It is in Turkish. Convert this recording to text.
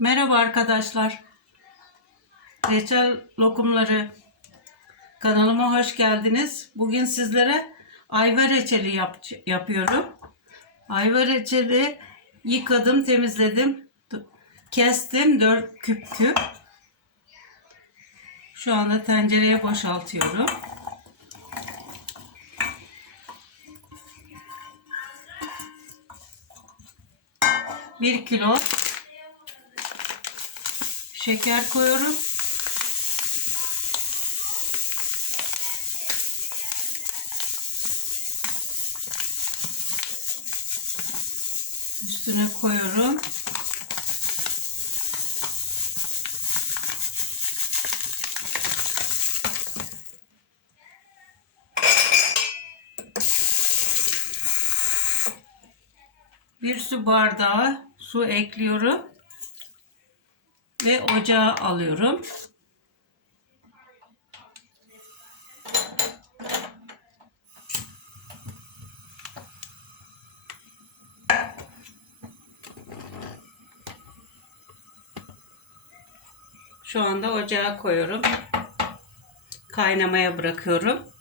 Merhaba arkadaşlar. Reçel lokumları kanalıma hoş geldiniz. Bugün sizlere ayva reçeli yap- yapıyorum. Ayva reçeli yıkadım, temizledim. Kestim 4 küp küp. Şu anda tencereye boşaltıyorum. Bir kilo şeker koyuyorum. Üstüne koyuyorum. Bir su bardağı su ekliyorum ve ocağa alıyorum. Şu anda ocağa koyuyorum. Kaynamaya bırakıyorum.